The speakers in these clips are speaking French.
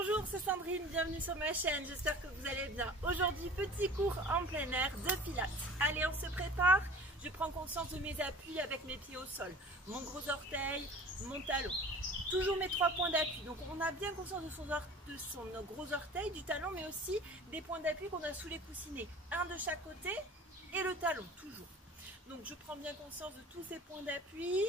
Bonjour, c'est Sandrine, bienvenue sur ma chaîne, j'espère que vous allez bien. Aujourd'hui, petit cours en plein air de pilates. Allez, on se prépare. Je prends conscience de mes appuis avec mes pieds au sol. Mon gros orteil, mon talon. Toujours mes 3 points d'appui. Donc on a bien conscience de son gros orteil, du talon, mais aussi des points d'appui qu'on a sous les coussinets. Un de chaque côté et le talon, toujours. Donc je prends bien conscience de tous ces points d'appui.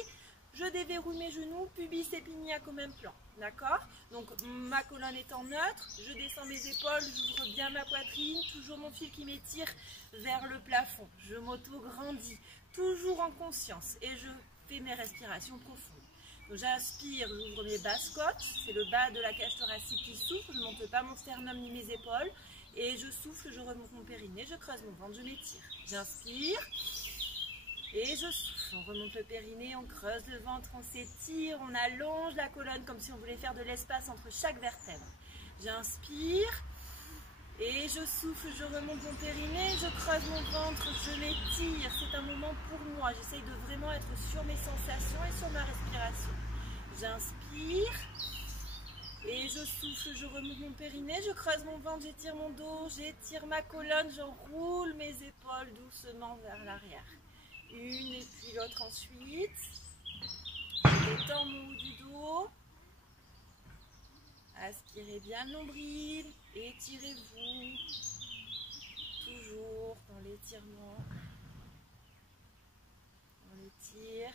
Je déverrouille mes genoux, pubis et pignac au même plan, d'accord? Donc ma colonne étant neutre, je descends mes épaules, j'ouvre bien ma poitrine, toujours mon fil qui m'étire vers le plafond. Je m'auto-grandis, toujours en conscience et je fais mes respirations profondes. Donc j'inspire, j'ouvre mes basses côtes, c'est le bas de la cage thoracique qui s'ouvre, je ne monte pas mon sternum ni mes épaules et je souffle, je remonte mon périnée, je creuse mon ventre, je m'étire. J'inspire. Et je souffle, on remonte le périnée, on creuse le ventre, on s'étire, on allonge la colonne comme si on voulait faire de l'espace entre chaque vertèbre. J'inspire et je souffle, je remonte mon périnée, je creuse mon ventre, je m'étire. C'est un moment pour moi, j'essaye de vraiment être sur mes sensations et sur ma respiration. J'inspire et je souffle, je remonte mon périnée, je creuse mon ventre, j'étire mon dos, j'étire ma colonne, j'enroule mes épaules doucement vers l'arrière. Une et puis l'autre ensuite. Je détends mon haut du dos. Aspirez bien le nombril. Étirez-vous. Toujours dans l'étirement. On étire.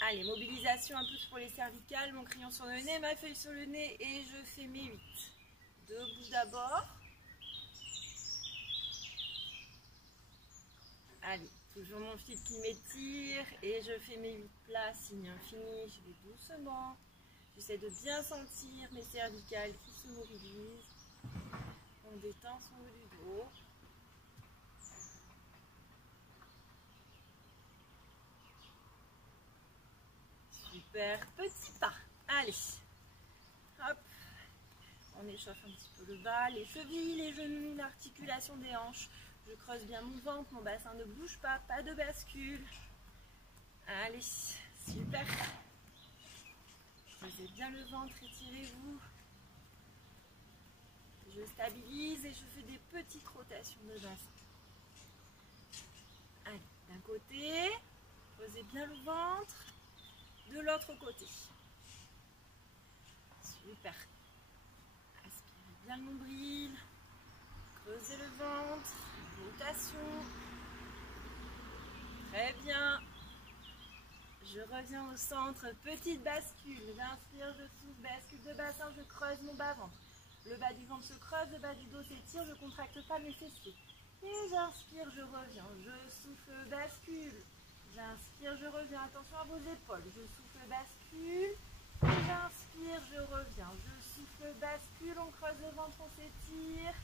Allez, mobilisation un peu pour les cervicales. Mon crayon sur le nez, ma feuille sur le nez et je fais mes 8. Debout d'abord. Allez, toujours mon fil qui m'étire et je fais mes 8 plats, signe infini, je vais doucement. J'essaie de bien sentir mes cervicales qui se mobilisent. On détend son haut du dos. Super, petit pas. Allez, hop. On échauffe un petit peu le bas, les chevilles, les genoux, l'articulation des hanches. Je creuse bien mon ventre, mon bassin ne bouge pas, pas de bascule. Allez, super. Creusez bien le ventre, étirez-vous. Je stabilise et je fais des petites rotations de bassin. Allez, d'un côté, creusez bien le ventre, de l'autre côté. Super. Aspirez bien le nombril, creusez le ventre. Rotation. Très bien. Je reviens au centre. Petite bascule. J'inspire, je souffle, bascule de bassin, je creuse mon bas-ventre. Le bas du ventre se creuse, le bas du dos s'étire, je ne contracte pas mes fessiers. Et j'inspire, je reviens. Je souffle, bascule. J'inspire, je reviens. Attention à vos épaules. Je souffle, bascule. J'inspire, je reviens. Je souffle, bascule. On creuse le ventre, on s'étire.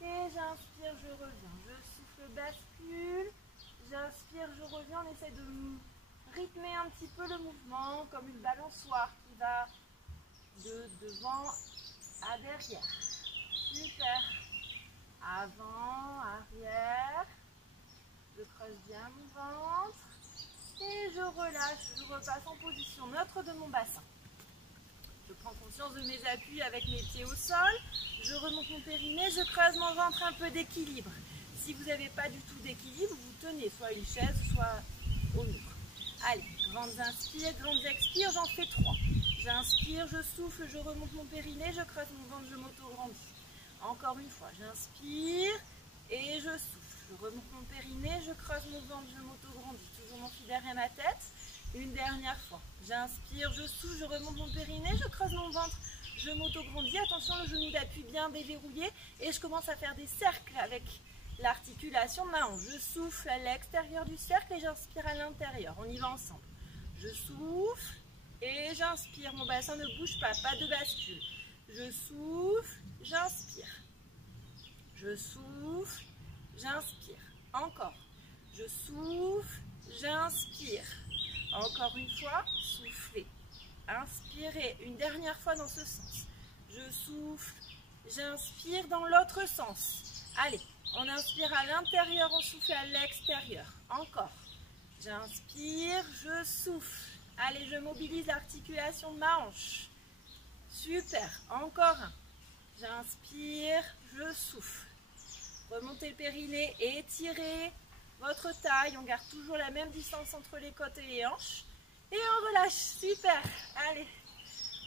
Et j'inspire, je reviens. Je souffle, bascule. J'inspire, je reviens. On essaie de rythmer un petit peu le mouvement comme une balançoire qui va de devant à derrière. Super. Avant, arrière. Je creuse bien mon ventre. Et je relâche. Je repasse en position neutre de mon bassin. Je prends conscience de mes appuis avec mes pieds au sol. Je remonte mon périnée, je creuse mon ventre, un peu d'équilibre. Si vous n'avez pas du tout d'équilibre, vous tenez soit une chaise, soit au mur. Allez, grandes inspires, grandes expires, j'en fais 3. J'inspire, je souffle, je remonte mon périnée, je creuse mon ventre, je m'auto-grandis. Encore une fois, j'inspire et je souffle. Je remonte mon périnée, je creuse mon ventre, je m'auto-grandis. Toujours mon fil derrière ma tête. Une dernière fois. J'inspire, je souffle, je remonte mon périnée, je creuse mon ventre, je m'auto-grandis. Attention, le genou d'appui bien déverrouillé. Et je commence à faire des cercles avec l'articulation de ma hanche. Je souffle à l'extérieur du cercle et j'inspire à l'intérieur. On y va ensemble. Je souffle et j'inspire. Mon bassin ne bouge pas, pas de bascule. Je souffle, j'inspire. Je souffle, j'inspire. Encore. Je souffle, j'inspire. Encore une fois, soufflez. Inspirez une dernière fois dans ce sens. Je souffle, j'inspire dans l'autre sens. Allez, on inspire à l'intérieur, on souffle à l'extérieur. Encore. J'inspire, je souffle. Allez, je mobilise l'articulation de ma hanche. Super. Encore un. J'inspire, je souffle. Remontez le périnée, étirez votre taille. On garde toujours la même distance entre les côtes et les hanches. Et on relâche. Super. Allez,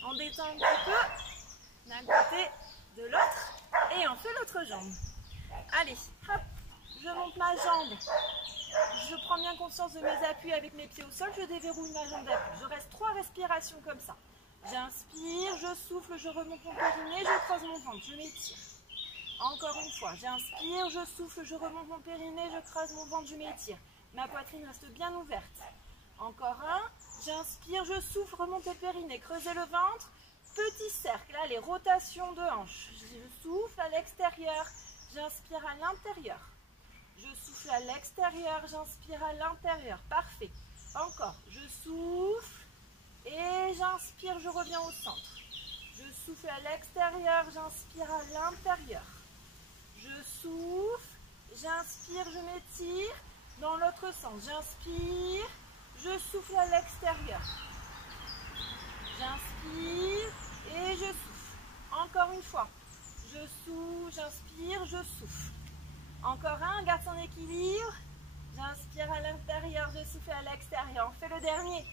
on détend un petit peu d'un côté, de l'autre. Et on fait l'autre jambe. Allez, hop, je monte ma jambe. Je prends bien conscience de mes appuis avec mes pieds au sol. Je déverrouille ma jambe d'appui. Je reste 3 respirations comme ça. J'inspire, je souffle, je remonte mon périnée, je creuse mon ventre, je m'étire. Encore une fois, j'inspire, je souffle, je remonte mon périnée, je creuse mon ventre, je m'étire. Ma poitrine reste bien ouverte. Encore un, j'inspire, je souffle, remonte le périnée, creusez le ventre. Petit cercle, allez, rotation de hanche. Je souffle à l'extérieur, j'inspire à l'intérieur. Je souffle à l'extérieur, j'inspire à l'intérieur. Parfait. Encore, je souffle. Et j'inspire, je reviens au centre. Je souffle à l'extérieur, j'inspire à l'intérieur. Je souffle, j'inspire, je m'étire dans l'autre sens. J'inspire, je souffle à l'extérieur. J'inspire et je souffle. Encore une fois. Je souffle, j'inspire, je souffle. Encore un, garde son équilibre. J'inspire à l'intérieur, je souffle à l'extérieur. On fait le dernier.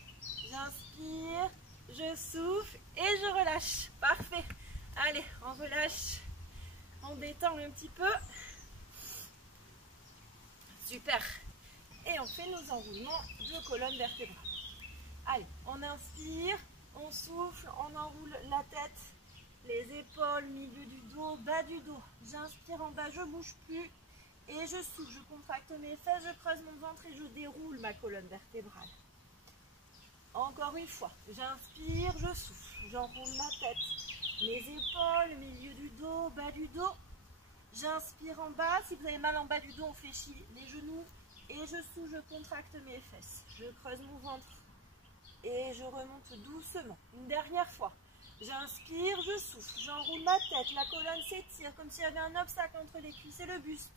J'inspire, je souffle et je relâche. Parfait. Allez, on relâche. On détend un petit peu. Super. Et on fait nos enroulements de colonne vertébrale. Allez, on inspire, on souffle, on enroule la tête, les épaules, milieu du dos, bas du dos. J'inspire en bas, je ne bouge plus. Et je souffle, je contracte mes fesses, je creuse mon ventre et je déroule ma colonne vertébrale. Encore une fois, j'inspire, je souffle, j'enroule ma tête, mes épaules, milieu du dos, bas du dos. J'inspire en bas, si vous avez mal en bas du dos, on fléchit les genoux. Et je souffle, je contracte mes fesses, je creuse mon ventre et je remonte doucement. Une dernière fois, j'inspire, je souffle, j'enroule ma tête, la colonne s'étire comme s'il y avait un obstacle entre les cuisses et le buste.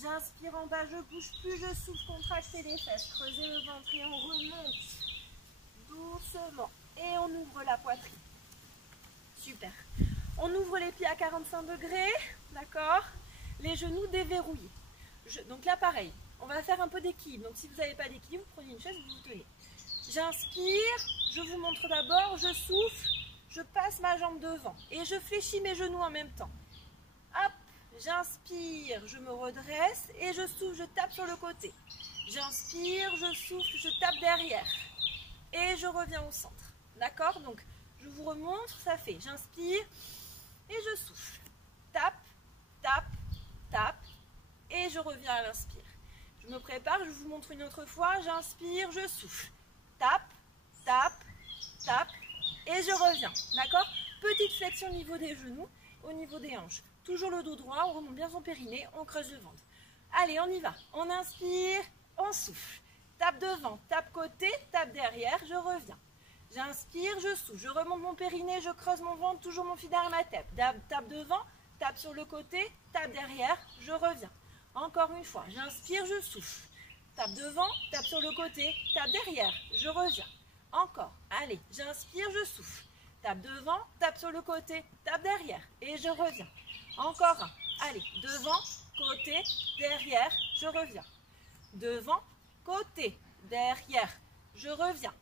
J'inspire en bas, je ne bouge plus, je souffle, contracter les fesses, creuser le ventre et on remonte doucement. Et on ouvre la poitrine. Super. On ouvre les pieds à 45 degrés, d'accord? Les genoux déverrouillés. Donc là, pareil, on va faire un peu d'équilibre. Donc si vous n'avez pas d'équilibre, vous prenez une chaise, vous vous tenez. J'inspire, je vous montre d'abord, je souffle, je passe ma jambe devant et je fléchis mes genoux en même temps. Hop, j'inspire, je me redresse et je souffle, je tape sur le côté. J'inspire, je souffle, je tape derrière et je reviens au centre. D'accord? Donc je vous remontre, ça fait, j'inspire et je souffle. Tape, tape, tape et je reviens à l'inspire. Je me prépare, je vous montre une autre fois, j'inspire, je souffle. Tape, tape, tape et je reviens. D'accord? Petite flexion au niveau des genoux, au niveau des hanches. Toujours le dos droit, on remonte bien son périnée, on creuse le ventre. Allez, on y va. On inspire, on souffle. Tape devant, tape côté, tape derrière, je reviens. J'inspire, je souffle, je remonte mon périnée, je creuse mon ventre, toujours mon pied derrière ma tête. Tape devant, tape sur le côté, tape derrière, je reviens. Encore une fois, j'inspire, je souffle. Tape devant, tape sur le côté, tape derrière, je reviens. Encore, allez, j'inspire, je souffle. Tape devant, tape sur le côté, tape derrière et je reviens. Encore un, allez, devant, côté, derrière, je reviens. Devant, côté, derrière, je reviens.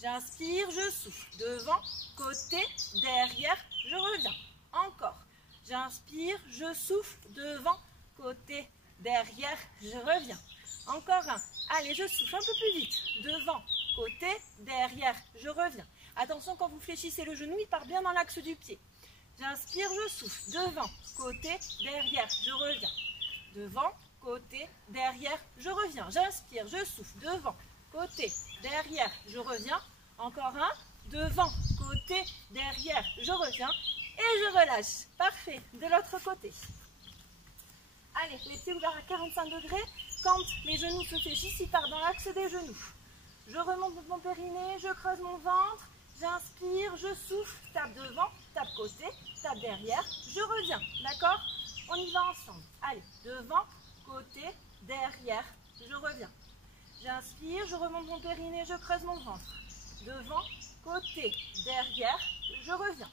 J'inspire, je souffle. Devant, côté, derrière, je reviens. Encore. J'inspire, je souffle. Devant, côté, derrière, je reviens. Encore un. Allez, je souffle un peu plus vite. Devant, côté, derrière, je reviens. Attention, quand vous fléchissez le genou, il part bien dans l'axe du pied. J'inspire, je souffle. Devant, côté, derrière, je reviens. Devant, côté, derrière, je reviens. J'inspire, je souffle. Devant, côté, derrière, je reviens. Encore un. Devant, côté, derrière, je reviens. Et je relâche. Parfait. De l'autre côté. Allez, les pieds ouverts à 45 degrés. Quand les genoux se fléchissent, ils partent dans l'axe des genoux. Je remonte mon périnée, je creuse mon ventre. J'inspire, je souffle. Tape devant, tape côté, tape derrière. Je reviens. D'accord? On y va ensemble. Allez, devant, côté, derrière, je reviens. J'inspire, je remonte mon périnée, je creuse mon ventre. Devant, côté, derrière, je reviens.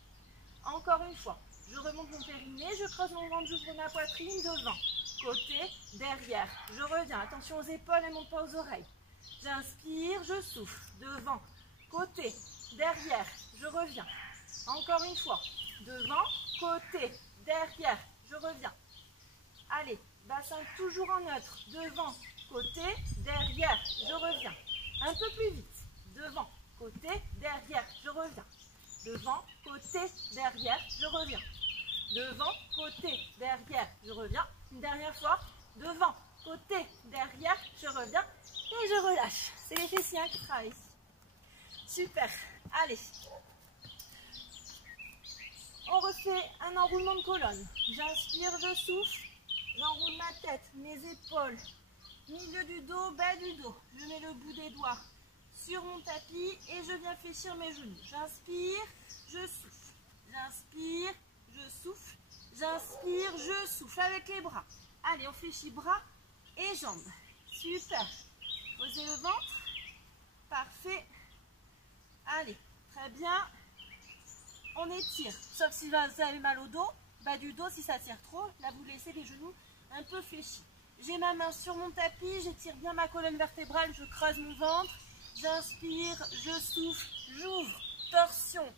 Encore une fois, je remonte mon périnée, je creuse mon ventre, j'ouvre ma poitrine, devant, côté, derrière, je reviens. Attention aux épaules, elles ne montent pas aux oreilles. J'inspire, je souffle, devant, côté, derrière, je reviens. Encore une fois, devant, côté, derrière, je reviens. Allez, bassin toujours en neutre, devant, côté, derrière, je reviens. Un peu plus vite, devant, côté, derrière, je reviens. Devant, côté, derrière, je reviens. Devant, côté, derrière, je reviens. Une dernière fois, devant, côté, derrière, je reviens et je relâche. C'est les fessiers qui travaillent. Super, allez. On refait un enroulement de colonne. J'inspire, je souffle, j'enroule ma tête, mes épaules, milieu du dos, bas du dos. Je mets le bout des doigts sur mon tapis et je viens fléchir mes genoux. J'inspire, je souffle. J'inspire, je souffle. J'inspire, je souffle avec les bras. Allez, on fléchit bras et jambes. Super. Posez le ventre. Parfait. Allez, très bien. On étire, sauf si vous avez mal au dos, bas du dos si ça tire trop. Là, vous laissez les genoux un peu fléchis. J'ai ma main sur mon tapis, j'étire bien ma colonne vertébrale, je creuse mon ventre. J'inspire, je souffle, j'ouvre, torsion.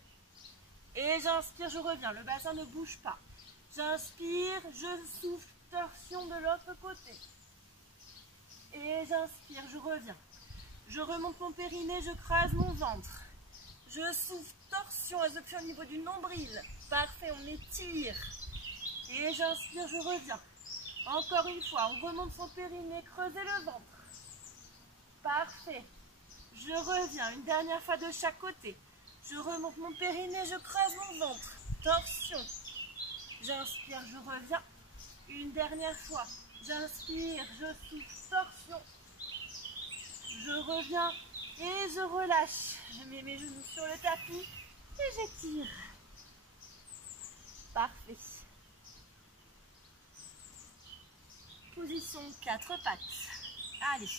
Et j'inspire, je reviens, le bassin ne bouge pas. J'inspire, je souffle, torsion de l'autre côté. Et j'inspire, je reviens. Je remonte mon périnée, je creuse mon ventre. Je souffle, torsion, exoption au niveau du nombril. Parfait, on étire. Et j'inspire, je reviens. Encore une fois, on remonte son périnée, creusez le ventre. Parfait. Je reviens, une dernière fois de chaque côté. Je remonte mon périnée, je creuse mon ventre. Torsion. J'inspire, je reviens. Une dernière fois. J'inspire, je souffle, torsion. Je reviens et je relâche. Je mets mes genoux sur le tapis et j'étire. Parfait. Position 4 pattes. Allez.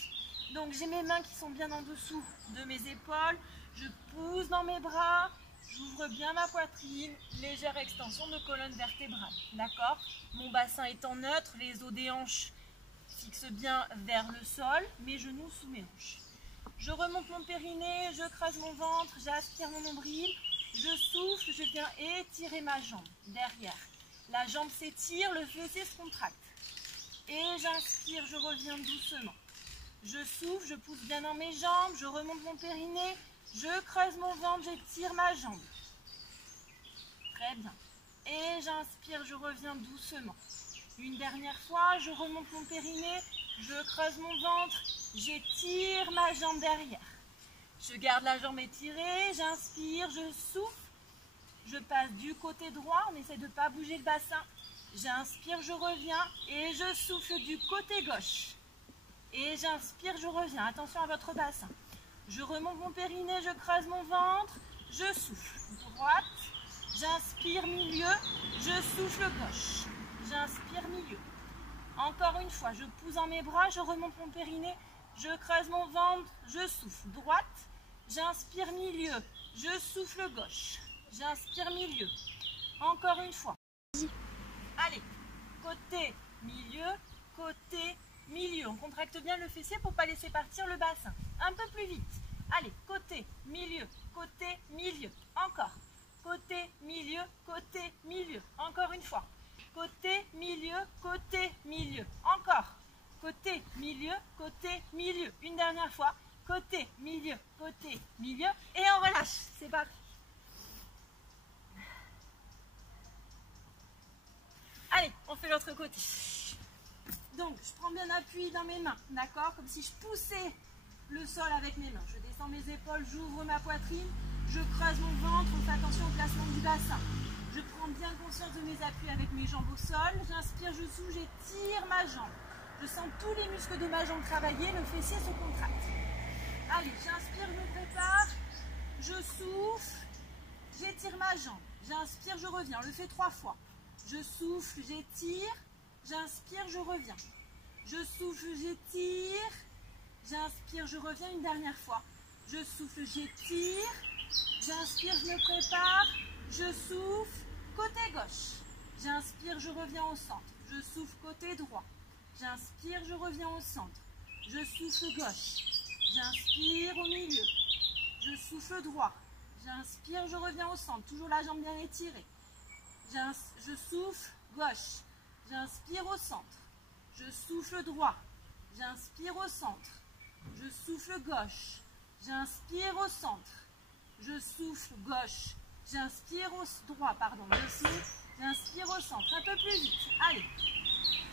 Donc j'ai mes mains qui sont bien en dessous de mes épaules. Je pousse dans mes bras. J'ouvre bien ma poitrine. Légère extension de colonne vertébrale. D'accord? Mon bassin est en neutre. Les os des hanches fixent bien vers le sol. Mes genoux sous mes hanches. Je remonte mon périnée, je creuse mon ventre, j'aspire mon nombril, je souffle, je viens étirer ma jambe derrière. La jambe s'étire, le fessier se contracte. Et j'inspire, je reviens doucement. Je souffle, je pousse bien dans mes jambes, je remonte mon périnée, je creuse mon ventre, j'étire ma jambe. Très bien. Et j'inspire, je reviens doucement. Une dernière fois, je remonte mon périnée, je creuse mon ventre, j'étire ma jambe derrière. Je garde la jambe étirée, j'inspire, je souffle, je passe du côté droit, on essaie de ne pas bouger le bassin. J'inspire, je reviens et je souffle du côté gauche. Et j'inspire, je reviens. Attention à votre bassin. Je remonte mon périnée, je creuse mon ventre, je souffle. Droite, j'inspire milieu, je souffle gauche. J'inspire milieu. Encore une fois, je pousse dans mes bras, je remonte mon périnée, je creuse mon ventre, je souffle. Droite, j'inspire milieu, je souffle gauche. J'inspire milieu. Encore une fois. Allez, côté, milieu, côté, milieu. On contracte bien le fessier pour ne pas laisser partir le bassin. Un peu plus vite. Allez, côté, milieu, côté, milieu. Encore. Côté, milieu, côté, milieu. Encore une fois. Côté, milieu, côté, milieu. Encore. Côté, milieu, côté, milieu. Une dernière fois. Côté, milieu, milieu. Et on relâche. C'est parti. Allez, on fait l'autre côté. Donc, je prends bien appui dans mes mains, d'accord? Comme si je poussais le sol avec mes mains. Je descends mes épaules, j'ouvre ma poitrine, je creuse mon ventre, on fait attention au placement du bassin. Je prends bien conscience de mes appuis avec mes jambes au sol. J'inspire, je souffle, j'étire ma jambe. Je sens tous les muscles de ma jambe travailler, le fessier se contracte. Allez, j'inspire, je me prépare, je souffle, j'étire ma jambe. J'inspire, je reviens, on le fait 3 fois. Je souffle, j'étire, j'inspire, je reviens. Je souffle, j'étire, J'inspire, je reviens une dernière fois. Je souffle, j'étire. J'inspire, je me prépare. Je souffle, côté gauche. J'inspire, je reviens au centre. Je souffle, côté droit. J'inspire, je reviens au centre. Je souffle gauche. J'inspire au milieu. Je souffle droit. J'inspire, je reviens au centre. Toujours la jambe bien étirée. Je souffle gauche. J'inspire au centre. Je souffle droit. J'inspire au centre. Je souffle gauche. J'inspire au centre. Je souffle gauche. J'inspire au droit, pardon. Je souffle. J'inspire au centre. Un peu plus vite. Allez.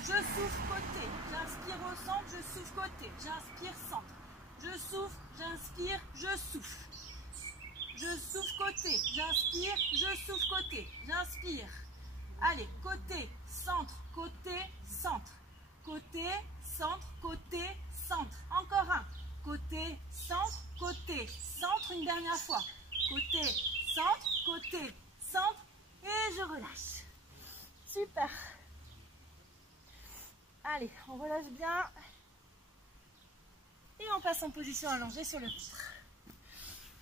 Je souffle côté. J'inspire au centre. Je souffle côté. J'inspire centre. Je souffle. J'inspire. Je souffle. Je souffle côté. J'inspire. Je souffle côté. J'inspire. Allez. Côté. Centre. Côté. Centre. Côté. Centre. Côté. Centre. Encore un. Côté. Centre. Côté. Centre. Une dernière fois. Côté. Centre. Côté. Centre. Et je relâche. Super. Allez, on relâche bien. Et on passe en position allongée sur le ventre.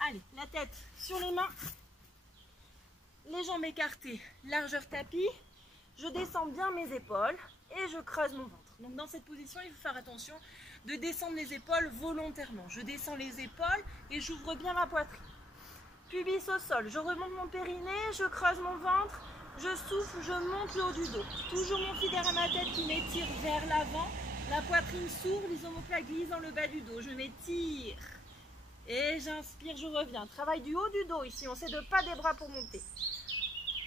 Allez, la tête sur les mains. Les jambes écartées, largeur tapis. Je descends bien mes épaules et je creuse mon ventre. Donc dans cette position, il faut faire attention de descendre les épaules volontairement. Je descends les épaules et j'ouvre bien ma poitrine. Pubis au sol, je remonte mon périnée, je creuse mon ventre, je souffle, je monte le haut du dos. Toujours mon fil derrière ma tête qui m'étire vers l'avant. La poitrine s'ouvre, les omoplates glissent dans le bas du dos. Je m'étire. Et j'inspire, je reviens. Travail du haut du dos ici, on s'aide pas des bras pour monter.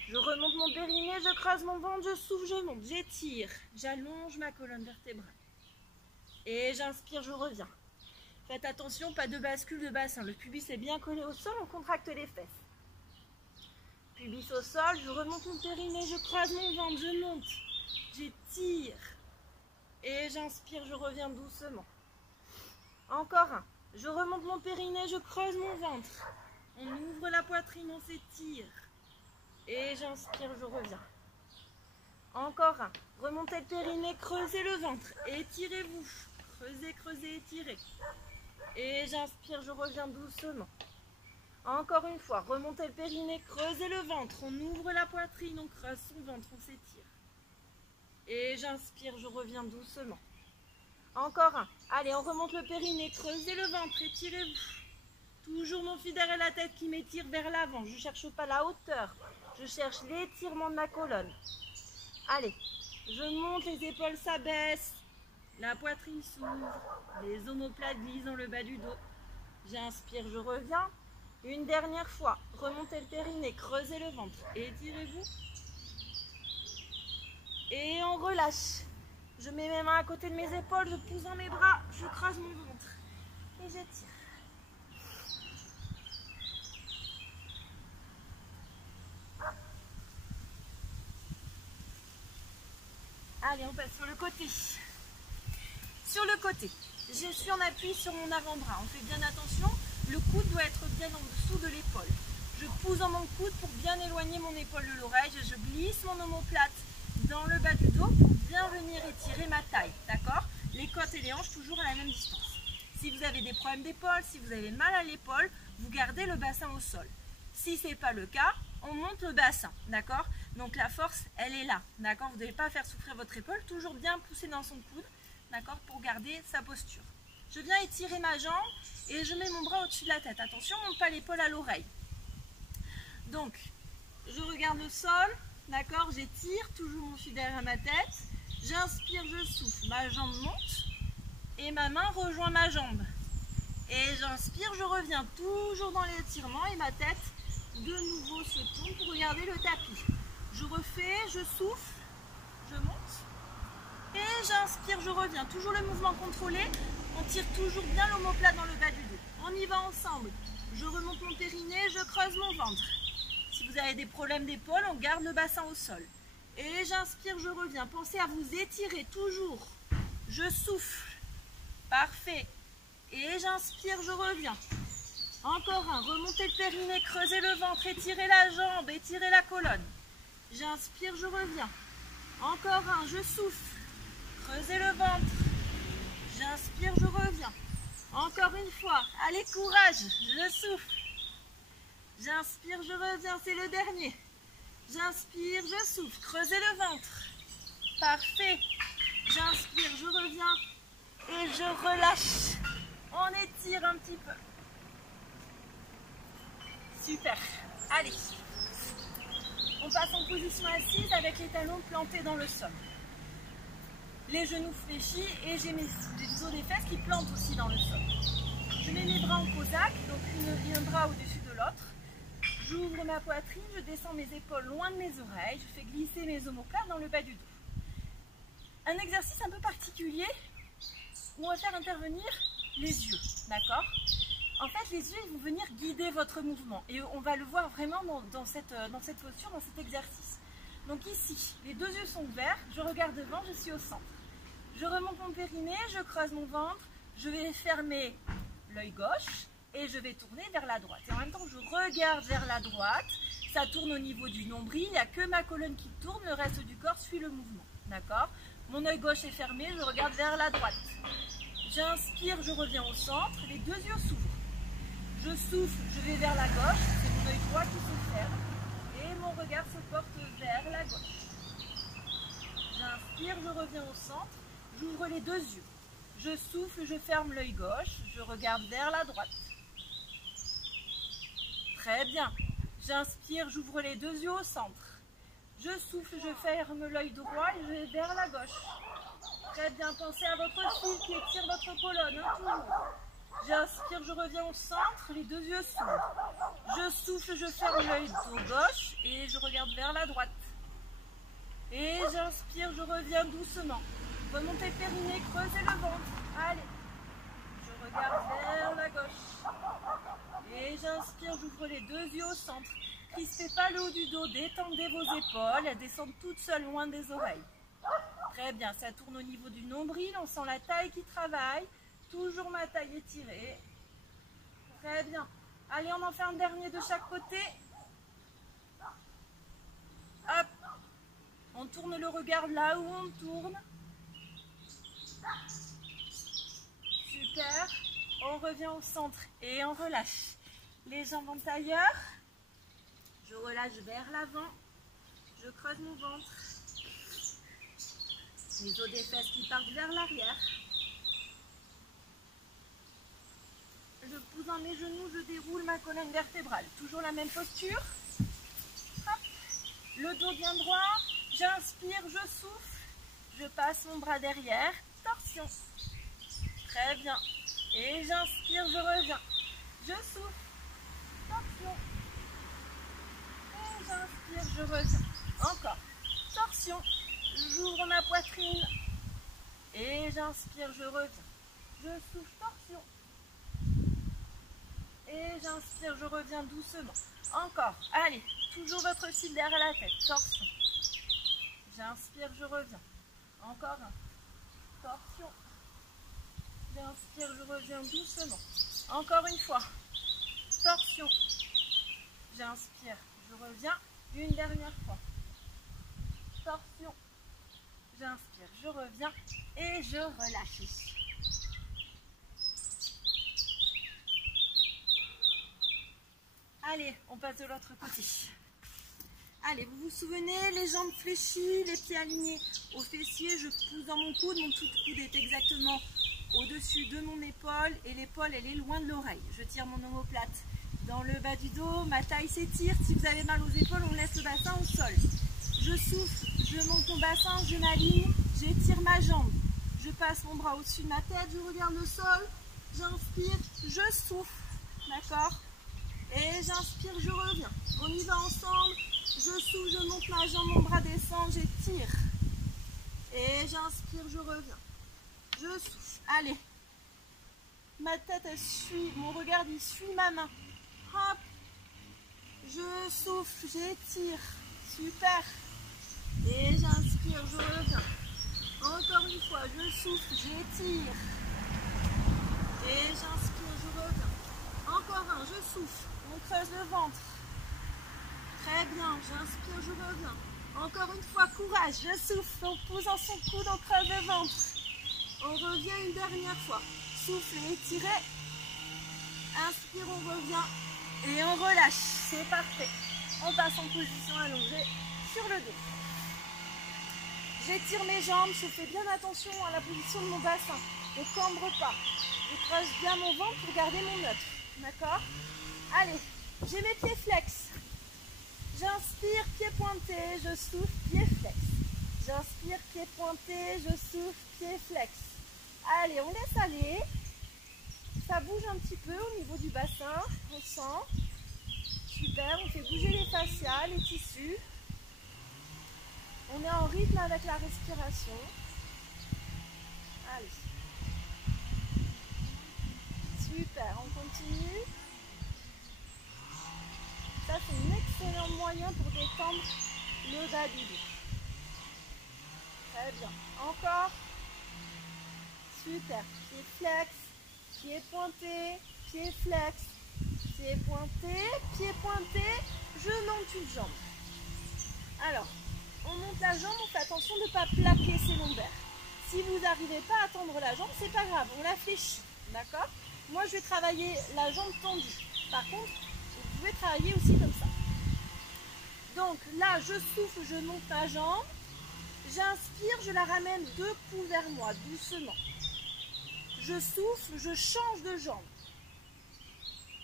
Je remonte mon périnée, je creuse mon ventre, je souffle, je monte, j'étire. J'allonge ma colonne vertébrale. Et j'inspire, je reviens. Faites attention, pas de bascule de bassin. Le pubis est bien collé au sol, on contracte les fesses. Pubis au sol, je remonte mon périnée, je creuse mon ventre, je monte, j'étire. Et j'inspire, je reviens doucement. Encore un. Je remonte mon périnée, je creuse mon ventre. On ouvre la poitrine, on s'étire. Et j'inspire, je reviens. Encore un. Remontez le périnée, creusez le ventre. Étirez-vous. Creusez, creusez, étirez. Et j'inspire, je reviens doucement. Encore une fois, remontez le périnée, creusez le ventre. On ouvre la poitrine, on creuse son ventre, on s'étire. Et j'inspire, je reviens doucement. Encore un. Allez, on remonte le périnée, creusez le ventre, étirez-vous. Toujours mon fil derrière la tête qui m'étire vers l'avant. Je ne cherche pas la hauteur, je cherche l'étirement de ma colonne. Allez, je monte, les épaules s'abaissent, la poitrine s'ouvre, les omoplates glissent dans le bas du dos. J'inspire, je reviens. Une dernière fois, remontez le périnée, creusez le ventre, étirez-vous. Et on relâche. Je mets mes mains à côté de mes épaules, je pousse dans mes bras, je creuse mon ventre. Et j'étire. Allez, on passe sur le côté. Sur le côté, je suis en appui sur mon avant-bras. On fait bien attention, le coude doit être bien en dessous de l'épaule. Je pousse dans mon coude pour bien éloigner mon épaule de l'oreille. Je glisse mon omoplate dans le bas du dos pour bien venir étirer ma taille. D'accord? Les côtes et les hanches toujours à la même distance. Si vous avez des problèmes d'épaule, si vous avez mal à l'épaule, vous gardez le bassin au sol. Si ce n'est pas le cas, on monte le bassin. D'accord? Donc la force, elle est là. D'accord? Vous ne devez pas faire souffrir votre épaule. Toujours bien pousser dans son coude. D'accord? Pour garder sa posture. Je viens étirer ma jambe et je mets mon bras au-dessus de la tête. Attention, on ne monte pas l'épaule à l'oreille. Donc, je regarde le sol. D'accord? J'étire toujours mon fil derrière ma tête. J'inspire, je souffle. Ma jambe monte et ma main rejoint ma jambe. Et j'inspire, je reviens toujours dans l'étirement et ma tête de nouveau se tourne pour regarder le tapis. Je refais, je souffle, je monte. Et j'inspire, je reviens. Toujours le mouvement contrôlé. On tire toujours bien l'omoplate dans le bas du dos. On y va ensemble. Je remonte mon périnée, je creuse mon ventre. Si vous avez des problèmes d'épaule, on garde le bassin au sol. Et j'inspire, je reviens. Pensez à vous étirer toujours. Je souffle. Parfait. Et j'inspire, je reviens. Encore un. Remontez le périnée, creusez le ventre, étirez la jambe, étirez la colonne. J'inspire, je reviens. Encore un. Je souffle. Creusez le ventre. J'inspire, je reviens. Encore une fois. Allez, courage. Je souffle. J'inspire, je reviens. C'est le dernier. J'inspire, je souffle. Creusez le ventre. Parfait. J'inspire, je reviens. Et je relâche. On étire un petit peu. Super. Allez. On passe en position assise avec les talons plantés dans le sol. Les genoux fléchis et j'ai mes os des fesses qui plantent aussi dans le sol. Je mets mes bras en Cosaque, donc un bras au-dessus de l'autre. J'ouvre ma poitrine, je descends mes épaules loin de mes oreilles, je fais glisser mes omoplates dans le bas du dos. Un exercice un peu particulier où on va faire intervenir les yeux, d'accord? En fait, les yeux ils vont venir guider votre mouvement et on va le voir vraiment dans cette posture, dans cet exercice. Donc ici, les deux yeux sont ouverts, je regarde devant, je suis au centre. Je remonte mon périnée, je creuse mon ventre, je vais fermer l'œil gauche et je vais tourner vers la droite. Et en même temps, je regarde vers la droite, ça tourne au niveau du nombril, il n'y a que ma colonne qui tourne, le reste du corps suit le mouvement. D'accord? Mon œil gauche est fermé, je regarde vers la droite. J'inspire, je reviens au centre, les deux yeux s'ouvrent. Je souffle, je vais vers la gauche, c'est mon œil droit qui se ferme et mon regard se porte vers la gauche. J'inspire, je reviens au centre, j'ouvre les deux yeux. Je souffle, je ferme l'œil gauche, je regarde vers la droite. Très bien. J'inspire, j'ouvre les deux yeux au centre. Je souffle, je ferme l'œil droit et je vais vers la gauche. Très bien, pensez à votre fil qui étire votre colonne, hein, toujours. J'inspire, je reviens au centre, les deux yeux s'ouvrent. Je souffle, je ferme l'œil gauche et je regarde vers la droite. Et j'inspire, je reviens doucement. Remontez périnée, creusez le ventre. Allez. Je regarde vers la gauche. Et j'inspire, j'ouvre les deux yeux au centre. Crispez pas le haut du dos, détendez vos épaules. Elles descendent toutes seules loin des oreilles. Très bien, ça tourne au niveau du nombril. On sent la taille qui travaille. Toujours ma taille étirée. Très bien. Allez, on en fait un dernier de chaque côté. Hop. On tourne le regard là où on tourne. Super. On revient au centre et on relâche. Les jambes en tailleur. Je relâche vers l'avant. Je creuse mon ventre. Les os des fesses qui partent vers l'arrière. Je pousse dans mes genoux, je déroule ma colonne vertébrale. Toujours la même posture. Hop. Le dos bien droit. J'inspire, je souffle. Je passe mon bras derrière. Torsion. Très bien. Et j'inspire, je reviens. Je souffle. Torsion. Et j'inspire, je reviens. Encore. Torsion. J'ouvre ma poitrine. Et j'inspire, je reviens. Je souffle, torsion. Et j'inspire, je reviens doucement. Encore. Allez, toujours votre fil derrière la tête. Torsion. J'inspire, je reviens. Encore un. Torsion. J'inspire, je reviens doucement. Encore une fois. Torsion. J'inspire, je reviens. Une dernière fois. Torsion. J'inspire, je reviens. Et je relâche. Allez, on passe de l'autre côté. Allez, vous vous souvenez, les jambes fléchies, les pieds alignés aux fessiers, je pousse dans mon coude est exactement au-dessus de mon épaule et l'épaule elle est loin de l'oreille. Je tire mon omoplate dans le bas du dos, ma taille s'étire, si vous avez mal aux épaules, on laisse le bassin au sol. Je souffle, je monte mon bassin, je m'aligne, j'étire ma jambe, je passe mon bras au-dessus de ma tête, je regarde le sol, j'inspire, je souffle, d'accord? Et j'inspire, je reviens. On y va ensemble. Je souffle, je monte ma jambe, mon bras descend, j'étire. Et j'inspire, je reviens. Je souffle. Allez. Ma tête, elle suit, mon regard, il suit ma main. Hop. Je souffle, j'étire. Super. Et j'inspire, je reviens. Encore une fois, je souffle, j'étire. Et j'inspire, je reviens. Encore un, je souffle. On creuse le ventre. Très bien, j'inspire, je reviens. Encore une fois, courage, je souffle. On pousse dans son coude, on creuse le ventre. On revient une dernière fois. souffle et étirez. Inspire, on revient et on relâche. C'est parfait. On passe en position allongée sur le dos. J'étire mes jambes, je fais bien attention à la position de mon bassin. Je ne cambre pas. Je creuse bien mon ventre pour garder mon neutre. D'accord? Allez, j'ai mes pieds flex. J'inspire, pied pointé, je souffle, pied flex. J'inspire, pied pointé, je souffle, pied flex. Allez, on laisse aller. Ça bouge un petit peu au niveau du bassin. On sent. Super, on fait bouger les fascias, les tissus. On est en rythme avec la respiration. Allez. Super, on continue. Ça, c'est un excellent moyen pour détendre le bas du dos. Très bien. Encore. Super. Pied flex, pied pointé, pied flex, pied pointé. Je monte une jambe. Alors, on monte la jambe, on fait attention de ne pas plaquer ses lombaires. Si vous n'arrivez pas à tendre la jambe, c'est pas grave, on la fléchit. D'accord? Moi, je vais travailler la jambe tendue. Par contre, vous pouvez travailler aussi comme ça. Donc là, je souffle, je monte ma jambe. J'inspire, je la ramène 2 coups vers moi, doucement. Je souffle, je change de jambe.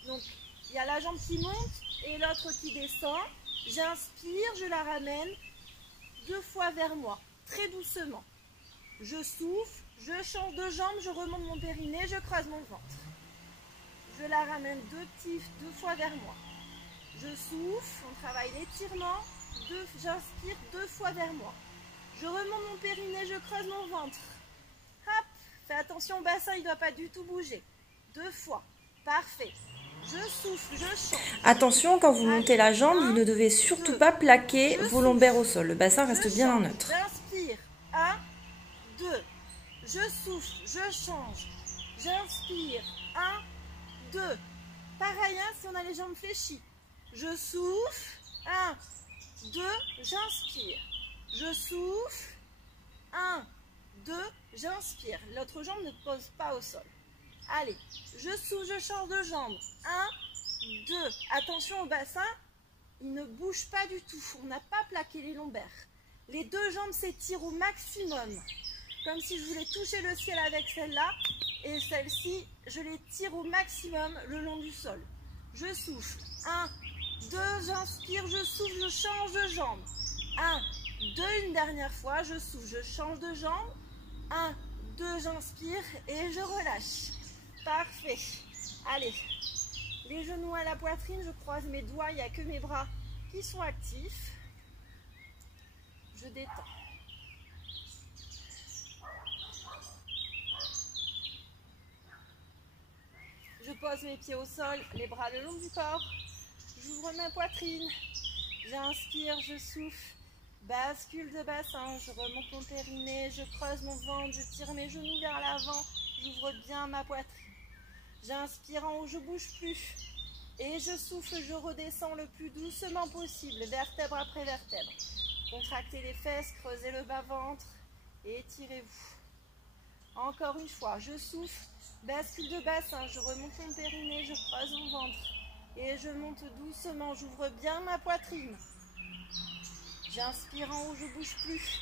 Donc, il y a la jambe qui monte et l'autre qui descend. J'inspire, je la ramène 2 fois vers moi, très doucement. Je souffle, je change de jambe, je remonte mon périnée, je creuse mon ventre. Je la ramène 2 fois vers moi. Je souffle, on travaille l'étirement, j'inspire 2 fois vers moi. Je remonte mon périnée, je creuse mon ventre. Hop, fais attention au bassin, il ne doit pas du tout bouger. 2 fois, parfait. Je souffle, je change. Attention, quand vous montez la jambe, vous ne devez surtout pas plaquer vos lombaires au sol. Le bassin reste bien en neutre. J'inspire, 1, 2. Je souffle, je change. J'inspire, 1, 2. Pareil, hein, si on a les jambes fléchies. Je souffle, 1, 2, j'inspire. Je souffle, 1, 2, j'inspire. L'autre jambe ne pose pas au sol. Allez, je souffle, je change de jambe. 1, 2. Attention au bassin, il ne bouge pas du tout. On n'a pas plaqué les lombaires. Les 2 jambes s'étirent au maximum. Comme si je voulais toucher le ciel avec celle-là. Et celle-ci, je les tire au maximum le long du sol. Je souffle. 1, 2, j'inspire, je souffle, je change de jambe. 1, 2, une dernière fois, je souffle, je change de jambe. 1, 2, j'inspire et je relâche. Parfait. Allez, les genoux à la poitrine, je croise mes doigts, il n'y a que mes bras qui sont actifs. Je détends. Je pose mes pieds au sol, les bras le long du corps. J'ouvre ma poitrine. J'inspire, je souffle. Bascule de bassin, je remonte mon périnée, je creuse mon ventre, je tire mes genoux vers l'avant. J'ouvre bien ma poitrine. J'inspire en haut, je ne bouge plus. Et je souffle, je redescends le plus doucement possible, vertèbre après vertèbre. Contractez les fesses, creusez le bas-ventre et étirez-vous. Encore une fois, je souffle, bascule de bassin, je remonte mon périnée, je creuse mon ventre. Et je monte doucement, j'ouvre bien ma poitrine. J'inspire en haut, je ne bouge plus.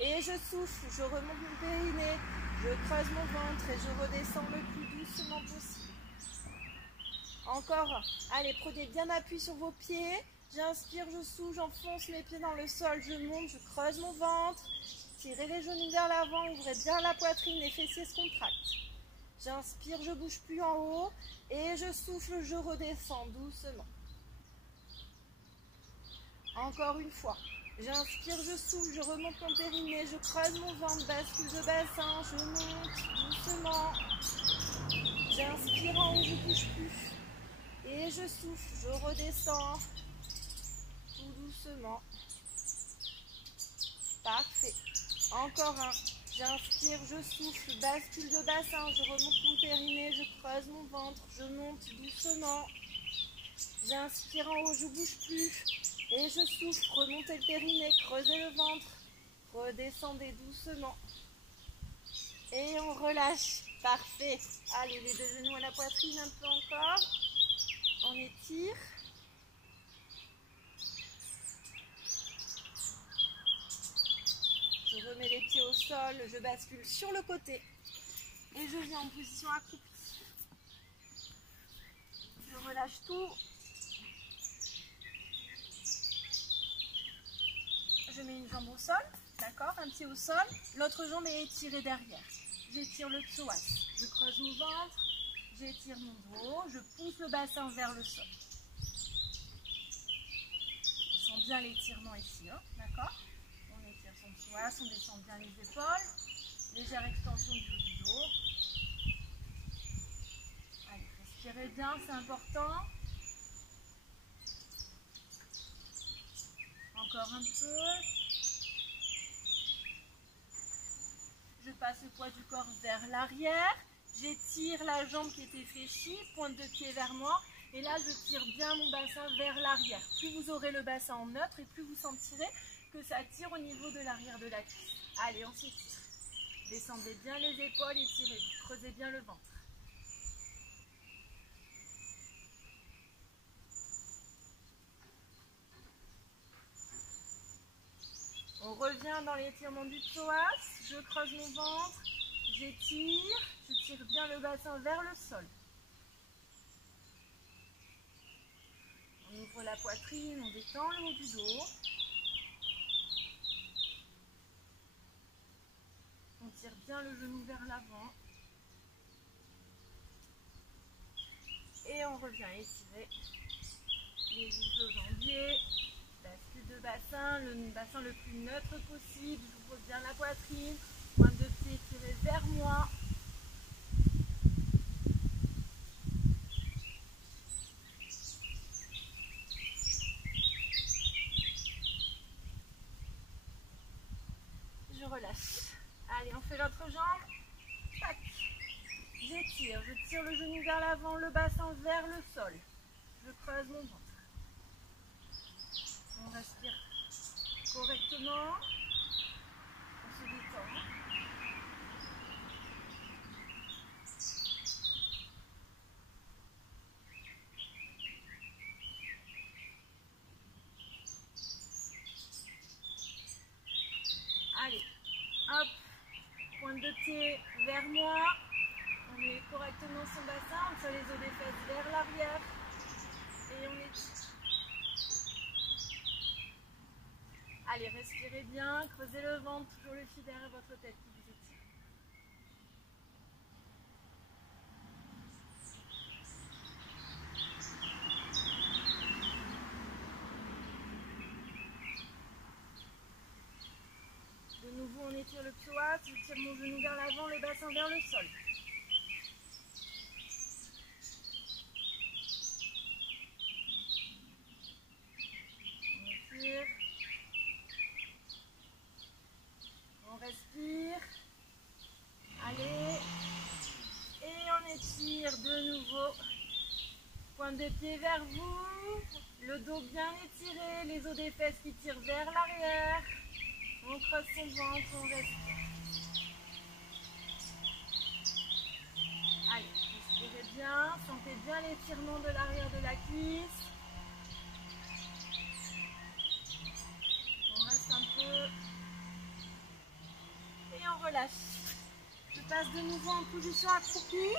Et je souffle, je remonte mon périnée, je creuse mon ventre et je redescends le plus doucement possible. Encore, allez, prenez bien appui sur vos pieds. J'inspire, je souffle, j'enfonce mes pieds dans le sol, je monte, je creuse mon ventre. Tirez les genoux vers l'avant, ouvrez bien la poitrine, les fessiers se contractent. J'inspire, je ne bouge plus en haut. Et je souffle, je redescends doucement. Encore une fois. J'inspire, je souffle, je remonte mon périnée, je creuse mon ventre, bascule de bassin, je monte doucement. J'inspire en haut, je ne bouge plus. Et je souffle, je redescends tout doucement. Parfait. Encore un. J'inspire, je souffle, bascule de bassin, je remonte mon périnée, je creuse mon ventre, je monte doucement. J'inspire en haut, je ne bouge plus. Et je souffle, remontez le périnée, creusez le ventre, redescendez doucement. Et on relâche. Parfait. Allez, les deux genoux à la poitrine un peu encore. On étire. Je remets les pieds au sol, je bascule sur le côté. Et je viens en position accroupie. Je relâche tout. Je mets une jambe au sol, d'accord, un pied au sol. L'autre jambe est étirée derrière. J'étire le psoas. Je creuse mon ventre. J'étire mon dos. Je pousse le bassin vers le sol. On sent bien l'étirement ici, hein, d'accord. On étire son psoas, on descend bien les épaules. Légère extension du haut du dos. Allez, respirez bien, c'est important. Encore un peu. Je passe le poids du corps vers l'arrière. J'étire la jambe qui était fléchie, pointe de pied vers moi. Et là, je tire bien mon bassin vers l'arrière. Plus vous aurez le bassin en neutre et plus vous sentirez que ça tire au niveau de l'arrière de la cuisse. Allez, on s'étire. Descendez bien les épaules, étirez-vous. Creusez bien le ventre. On revient dans l'étirement du psoas. Je creuse mon ventre. J'étire. Je tire bien le bassin vers le sol. On ouvre la poitrine, on détend le haut du dos. On tire bien le genou vers l'avant. Et on revient étirer les ischio-jambiers. Bascule de bassin, le bassin le plus neutre possible. J'ouvre bien la poitrine. Pointe de pied tirée vers moi. Je relâche. Allez, on fait l'autre jambe. Tac. J'étire. Je tire le genou vers l'avant, le bassin vers le sol. Je creuse mon ventre. On respire correctement. On se détend. Allez, hop, pointe de pied vers moi. On met correctement son bassin, on tire les os des fesses vers l'arrière. Et on étire. Allez, respirez bien, creusez le ventre, toujours le fil derrière votre tête qui vous étire. De nouveau, on étire le psoas, je tire mon genou vers l'avant, le bassin vers le sol. On étire. On respire. Allez. Et on étire de nouveau. Pointe de pied vers vous. Le dos bien étiré, les os des fesses qui tirent vers l'arrière. On creuse son ventre, on respire. Allez, respirez bien, sentez bien l'étirement de l'arrière de la cuisse. On reste un peu. Et on relâche. Je passe de nouveau en position accroupie.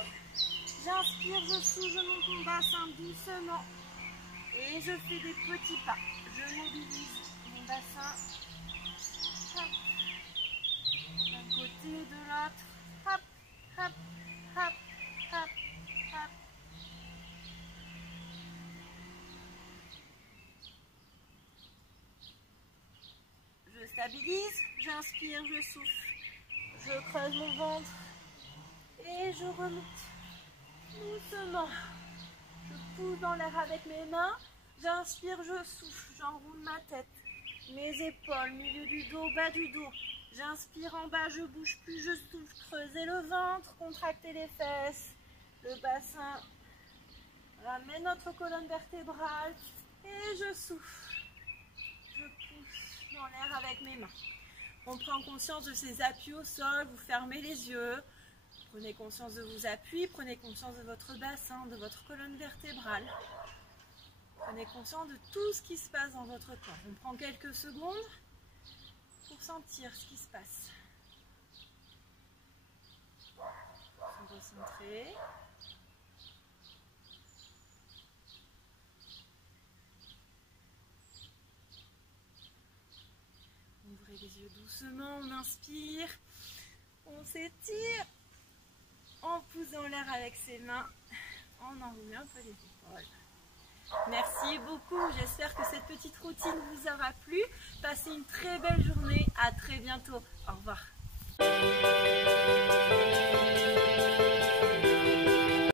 J'inspire, je souffle, je monte mon bassin doucement. Et je fais des petits pas. Je mobilise mon bassin. Hop. D'un côté, de l'autre. Hop, hop, hop, hop, hop. Je stabilise, j'inspire, je souffle. Je creuse mon ventre. Et je remonte. Doucement. Je pousse dans l'air avec mes mains. J'inspire, je souffle. J'enroule ma tête. Mes épaules, milieu du dos, bas du dos. J'inspire en bas, je bouge plus, je souffle. Creusez le ventre, contractez les fesses. Le bassin. Ramène notre colonne vertébrale. Et je souffle. Je pousse dans l'air avec mes mains. On prend conscience de ces appuis au sol. Vous fermez les yeux. Prenez conscience de vos appuis, prenez conscience de votre bassin, de votre colonne vertébrale. Prenez conscience de tout ce qui se passe dans votre corps. On prend quelques secondes pour sentir ce qui se passe. Se recentrer. Ouvrez les yeux doucement, on inspire, on s'étire en poussant l'air avec ses mains, on enroule un peu les épaules. Merci beaucoup, j'espère que cette petite routine vous aura plu. Passez une très belle journée, à très bientôt, au revoir.